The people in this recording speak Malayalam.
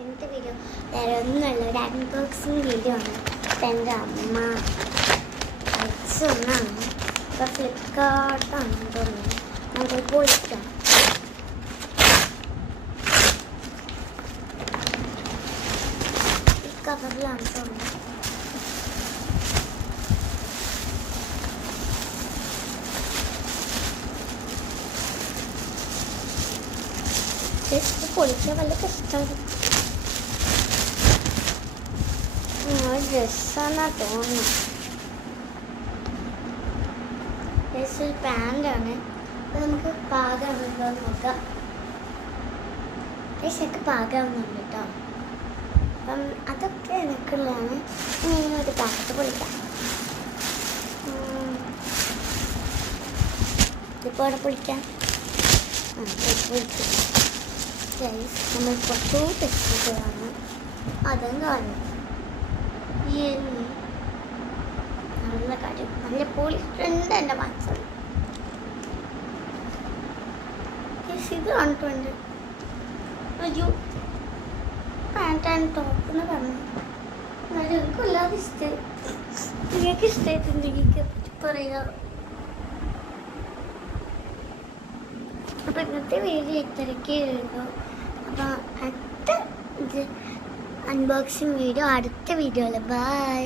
ഇന്നത്തെ വീഡിയോ വേറെ ഒന്നുമല്ല, ഒരു അൺബോക്സിങ് വീഡിയോ ആണ്. അപ്പം എൻ്റെ അമ്മ അയച്ചു ഒന്നാണ്. ഇപ്പം ഫ്ലിപ്കാർട്ടാണ് തോന്നുന്നത്. നമുക്ക് പൊളിക്കാം. ഈ കവറിലാണ് തോന്നുന്നത്. പൊളിക്കാൻ വല്ല കഷ്ടമാണ്. ഡ്രസ്സാന്നാ തോന്നുന്നു. ഡ്രസ് ഒരു പാൻ്റാണ്. അപ്പം നമുക്ക് പാകാവുന്നുണ്ടോ നോക്കാം. ഡ്രസ്സൊക്കെ പാകാവുന്നുണ്ട് കേട്ടോ. അപ്പം അതൊക്കെ എനിക്കുള്ളതാണ്. ഇങ്ങനെ ഒരു പാക്കറ്റ് പൊളിക്കാം. ഇതിപ്പോൾ അവിടെ പൊളിക്കാം. പൊളിച്ചു നമ്മൾ കുറച്ചു ടെക്സ്റ്റുകളാണ് അതും കാണും. നല്ല കാര്യം, നല്ല പോളിട്ടുണ്ട് എൻ്റെ മനസ്സിൽ. ഇത് കണ്ടിട്ടുണ്ട്. അയ്യോ, പാൻറ് ആൻഡ് ടോപ്പ് എന്ന് പറഞ്ഞു. എന്നാലും എനിക്കും അല്ലാതെ ഇഷ്ടമായി. നിങ്ങൾക്ക് ഇഷ്ടമായിട്ടുണ്ടെങ്കിൽ പറയുക. അപ്പം ഇന്നത്തെ വീഡിയോ ഇത്രയ്ക്ക് ഉള്ളൂ. അപ്പോൾ അടുത്ത അൺബോക്സിങ് വീഡിയോ അടുത്ത വീഡിയോയിൽ. ബൈ.